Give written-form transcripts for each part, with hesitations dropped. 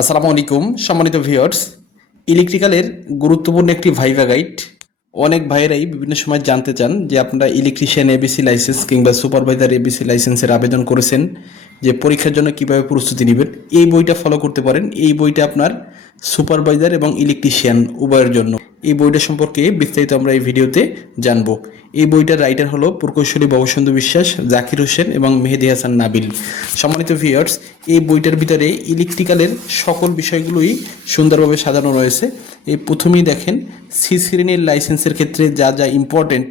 আসসালামু আলাইকুম সম্মানিত ভিউয়ার্স। ইলেকট্রিক্যালের গুরুত্বপূর্ণ একটি ভাইভা গাইড। অনেক ভাইয়েরাই বিভিন্ন সময় জানতে চান যে আপনারা ইলেকট্রিশিয়ান এবিসি লাইসেন্স কিংবা সুপারভাইজার এবিসি লাইসেন্সের আবেদন করেছেন, যে পরীক্ষার জন্য কিভাবে প্রস্তুতি নেবেন। এই বইটা ফলো করতে পারেন। এই বইটা আপনার সুপারভাইজার এবং ইলেকট্রিশিয়ান উভয়ের জন্য। এই বইটা সম্পর্কে বিস্তারিত আমরা এই ভিডিওতে জানব। এই বইটার রাইটার হলো প্রকৌশলী ভবসুন্দর বিশ্বাস, জাকির হোসেন এবং মেহেদি হাসান নাবিল। সম্মানিত ভিউয়ার্স, এই বইটার ভিতরে ইলেকট্রিক্যালের সকল বিষয়গুলোই সুন্দরভাবে সাজানো রয়েছে। এই প্রথমেই দেখেন সি শ্রেণীর লাইসেন্সের ক্ষেত্রে যা যা ইম্পর্টেন্ট।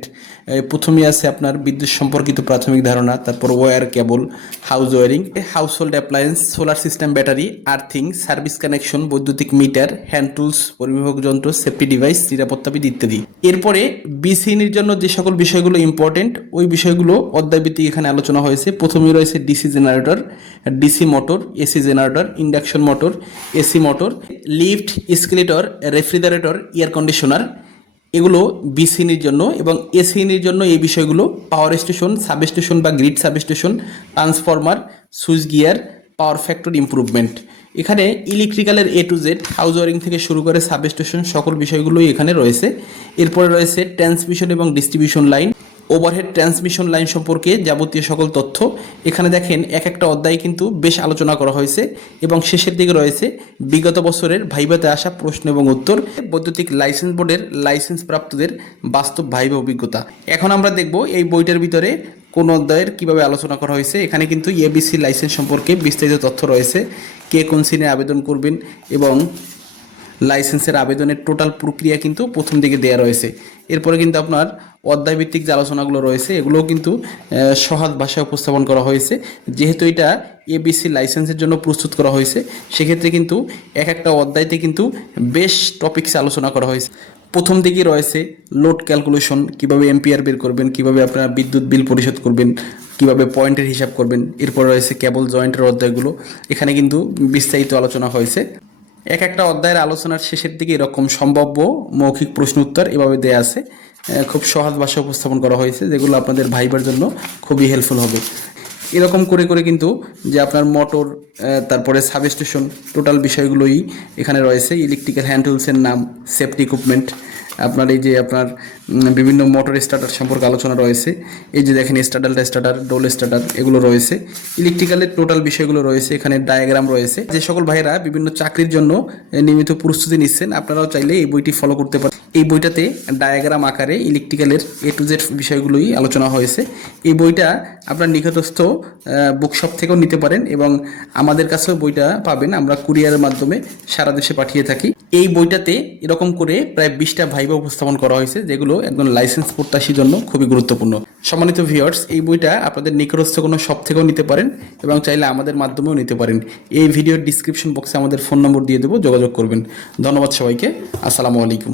প্রথমেই আছে আপনার বিদ্যুৎ সম্পর্কিত প্রাথমিক ধারণা, তারপর wire cable, house wiring, household appliance, solar system, battery, earthing, service connection, বৈদ্যুতিক মিটার, হ্যান্ড টুলস, পরিমাপক যন্ত্র, সেফটি ডিভাইস, নিরাপত্তাবিধি ইত্যাদি। এরপরে বি শ্রেণীর জন্য যে সকল বিষয়গুলো ইম্পর্টেন্ট ওই বিষয়গুলো অধ্যায়ভিত্তিক এখানে আলোচনা হয়েছে। প্রথমেই রয়েছে DC generator, DC motor, AC generator, induction motor, AC motor, lift, escalator, refrigerator, air conditioner. এগুলো বি শ্রেণীর জন্য। এবং এ শ্রেণীর জন্য এই বিষয়গুলো পাওয়ার স্টেশন, সাবস্টেশন বা grid substation, transformer, switch gear, power factor improvement. এখানে ইলেকট্রিক্যালের এ টু জেড, হাউস ওয়ারিং থেকে শুরু করে সাবস্টেশন সকল বিষয়গুলোই এখানে রয়েছে। এরপরে রয়েছে ট্রান্সমিশন এবং distribution line, overhead transmission line সম্পর্কে যাবতীয় সকল তথ্য। এখানে দেখেন এক একটা অধ্যায় কিন্তু বেশ আলোচনা করা হয়েছে। এবং শেষের দিকে রয়েছে বিগত বছরের ভাইভাতে আসা প্রশ্ন এবং উত্তর, বৈদ্যুতিক লাইসেন্স বোর্ডের লাইসেন্স প্রাপ্তদের বাস্তব ভাইভা অভিজ্ঞতা। এখন আমরা দেখব এই বইটার ভিতরে কোন অধ্যায়ের কিভাবে আলোচনা করা হয়েছে। এখানে কিন্তু এবিসি লাইসেন্স সম্পর্কে বিস্তারিত তথ্য রয়েছে, কে কোন শ্রেণীর আবেদন করবেন এবং লাইসেন্সের আবেদনের টোটাল প্রক্রিয়া কিন্তু প্রথম দিকে দেওয়া রয়েছে। এরপরে কিন্তু আপনার অধ্যায়ভিত্তিক যে আলোচনাগুলো রয়েছে এগুলোও কিন্তু সহজ ভাষায় উপস্থাপন করা হয়েছে। যেহেতু এটা এবিসি লাইসেন্সের জন্য প্রস্তুত করা হয়েছে, সেক্ষেত্রে কিন্তু এক একটা অধ্যায়তে কিন্তু বেশ টপিকস আলোচনা করা হয়েছে। প্রথম দিকে রয়েছে লোড ক্যালকুলেশন, কিভাবে এম্পিয়ার বের করবেন, কিভাবে আপনারা বিদ্যুৎ বিল পরিশোধ করবেন, কিভাবে পয়েন্টের হিসাব করবেন। এরপর রয়েছে কেবল জয়েন্টের অধ্যায়গুলো, এখানে কিন্তু বিস্তারিত আলোচনা হয়েছে। এক একটা অধ্যায়ের আলোচনার শেষের দিকে এরকম সম্ভাব্য মৌখিক প্রশ্ন উত্তর এভাবে দেয়া আছে। খুব সহজ ভাষায় উপস্থাপন করা হয়েছে, যেগুলো আপনাদের ভাইবার জন্য খুবই হেল্পফুল হবে। এরকম করে করে কিন্তু যে আপনার মোটর, তারপরে সাবস্টেশন, টোটাল বিষয়গুলোই এখানে রয়েছে। ইলেকট্রিক্যাল হ্যান্ড টুলসের নাম, সেফটি ইকুইপমেন্ট, আপনার এই যে আপনার বিভিন্ন মোটর স্টার্টার সম্পর্কে আলোচনা রয়েছে। এই যে দেখেন স্টার্টার, ডোল স্টার্টার, এগুলো রয়েছে। ইলেকট্রিক্যালের টোটাল বিষয়গুলো রয়েছে, এখানে ডায়াগ্রাম রয়েছে। যে সকল ভাইয়েরা বিভিন্ন চাকরির জন্য নিয়মিত প্রস্তুতি নিচ্ছেন, আপনারাও চাইলে এই বইটি ফলো করতে পারেন। এই বইটাতে ডায়াগ্রাম আকারে ইলেকট্রিক্যালের এ টু জেড বিষয়গুলোই আলোচনা হয়েছে। এই বইটা আপনার নিকটস্থ বুকশপ থেকেও নিতে পারেন এবং আমাদের কাছেও বইটা পাবেন, আমরা কুরিয়ারের মাধ্যমে সারা দেশে পাঠিয়ে থাকি। এই বইটাতে এরকম করে প্রায় 20টা ভাইভা উপস্থাপন করা হয়েছে, যেগুলো একজন লাইসেন্স প্রত্যাশীর জন্য খুবই গুরুত্বপূর্ণ। সম্মানিত ভিউয়ার্স, এই বইটা আপনাদের নিকটস্থ কোনো শপ থেকেও নিতে পারেন এবং চাইলে আমাদের মাধ্যমেও নিতে পারেন। এই ভিডিওর ডিসক্রিপশন বক্সে আমাদের ফোন নম্বর দিয়ে দেবো, যোগাযোগ করবেন। ধন্যবাদ সবাইকে। আসসালামু আলাইকুম।